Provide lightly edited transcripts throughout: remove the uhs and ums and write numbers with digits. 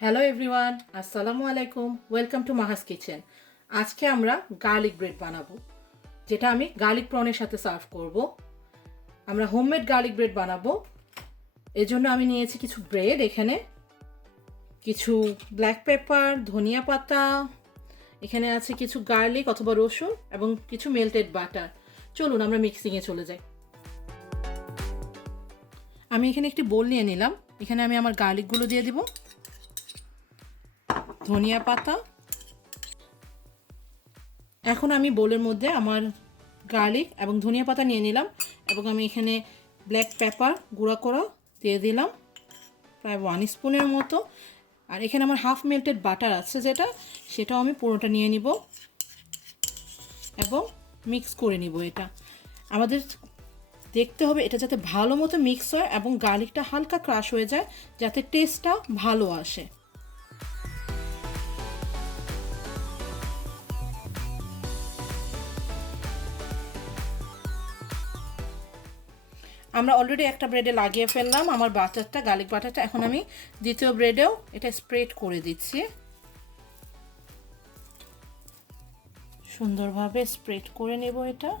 Hello everyone, আসসালামু আলাইকুম। Welcome to Maha's kitchen. আজকে আমরা গার্লিক ব্রেড বানাবো, যেটা আমি গার্লিক প্রনের সাথে সার্ভ করব। আমরা হোমমেড গার্লিক ব্রেড বানাবো। এর জন্য আমি নিয়েছি কিছু ব্রেড, এখানে কিছু ব্ল্যাক পেপার, ধনিয়া পাতা, এখানে আছে কিছু গার্লিক অথবা রসুন এবং কিছু মেল্টেড বাটার। চলুন আমরা মিক্সিংয়ে চলে যাই। আমি এখানে একটি বোল নিয়ে নিলাম। এখানে আমি আমার গার্লিকগুলো দিয়ে দিব, ধনিয়া পাতা। এখন আমি বোলের মধ্যে আমার গার্লিক এবং ধনিয়া পাতা নিয়ে নিলাম এবং আমি এখানে ব্ল্যাক পেপার গুঁড়া করা দিয়ে দিলাম প্রায় 1 স্পুনের মতো। আর এখানে আমার হাফ মেল্টেড বাটার আছে, সেটাও আমি পুরোটা নিয়ে নিব এবং মিক্স করে নিব। এটা আমাদের দেখতে হবে এটা যাতে ভালো মতো মিক্স হয় এবং গার্লিকটা হালকা ক্রাশ হয়ে যায়, যাতে টেস্টটা ভালো আসে। আমরা অলরেডি একটা ব্রেডে লাগিয়ে ফেললাম আমার বাটারটা, গার্লিক বাটারটা। এখন আমি দ্বিতীয় ব্রেডেও এটা স্প্রেড করে দিচ্ছি, সুন্দরভাবে স্প্রেড করে নেব এটা,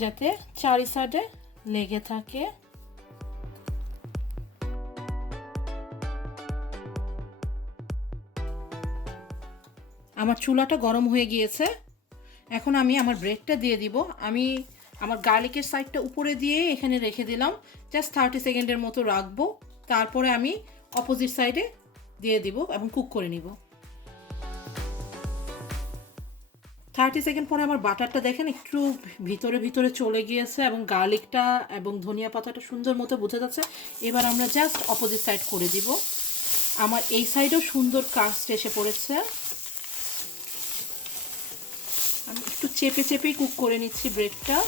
যাতে চারি সাইডে লেগে থাকে। আমার চুলাটা গরম হয়ে গিয়েছে। এখন আমি আমার ব্রেডটা দিয়ে দিব। আমি আমার গার্লিকের সাইডটা উপরে দিয়ে এখানে রেখে দিলাম, জাস্ট 30 সেকেন্ডের মতো রাখবো। তারপরে আমি অপোজিট সাইডে দিয়ে দিব এবং কুক করে নিব। 30 সেকেন্ড পরে আমার বাটারটা দেখেন একটু ভিতরে ভিতরে চলে গিয়েছে এবং গার্লিকটা এবং ধনিয়া পাতাটা সুন্দর মতো বোঝা যাচ্ছে। এবার আমরা জাস্ট অপোজিট সাইড করে দিব। আমার এই সাইডেও সুন্দর কাস্ট এসে পড়েছে। আমি একটু চেপে চেপেই কুক করে নিচ্ছি ব্রেডটা,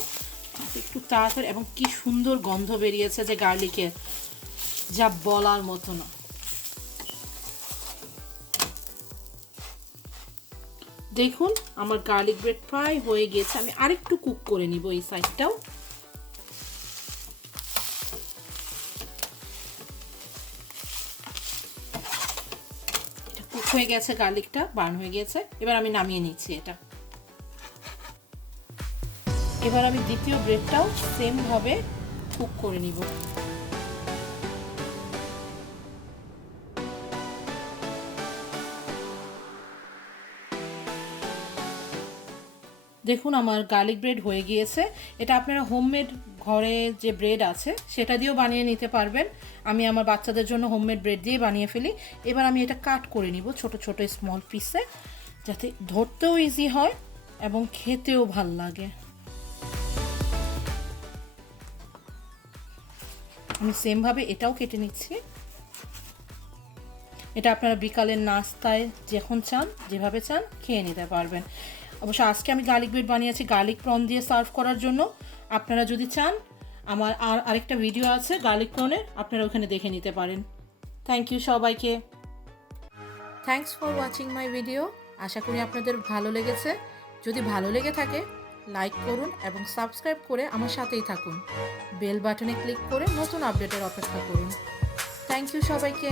একটু তাড়াতাড়ি। এবং কি সুন্দর গন্ধ বেরিয়েছে যে গার্লিকের, যা বলার মতো না। দেখুন আমার গার্লিক ব্রেড প্রায় হয়ে গিয়েছে। আমি আরেকটু কুক করে নিব এই সাইডটাও। এটা কুক হয়ে গেছে, গার্লিকটা বার্ন হয়ে গেছে। এবার আমি নামিয়ে নিচ্ছি এটা। এবার আমি দ্বিতীয় ব্রেডটাও সেম ভাবে কুক করে নিব। দেখুন আমার গার্লিক ব্রেড হয়ে গিয়েছে। এটা আপনারা হোমমেড ঘরে যে ব্রেড আছে সেটা দিয়েও বানিয়ে নিতে পারবেন। আমি আমার বাচ্চাদের জন্য হোমমেড ব্রেড দিয়ে বানিয়ে ফেলি। এবার আমি এটা কাট করে নিব ছোট ছোট স্মল পিসে, যাতে ধরতেও ইজি হয় এবং খেতেও ভাল লাগে। আমি সেমভাবে এটাও কেটে নিচ্ছি। এটা আপনারা বিকালের নাস্তায় যখন চান, যেভাবে চান খেয়ে নিতে পারবেন। অবশ্য আজকে আমি গার্লিক ব্রেড বানিয়েছি গার্লিক প্রন দিয়ে সার্ভ করার জন্য। আপনারা যদি চান, আমার আরেকটা ভিডিও আছে গার্লিক প্রনের, আপনারা ওখানে দেখে নিতে পারেন। থ্যাংক ইউ সবাইকে। Thanks for watching my video. আশা করি আপনাদের ভালো লেগেছে। যদি ভালো লেগে থাকে লাইক করুন এবং সাবস্ক্রাইব করে আমার সাথেই থাকুন। বেল বাটনে ক্লিক করে নতুন আপডেটের অপেক্ষা করুন। থ্যাংক ইউ সবাইকে।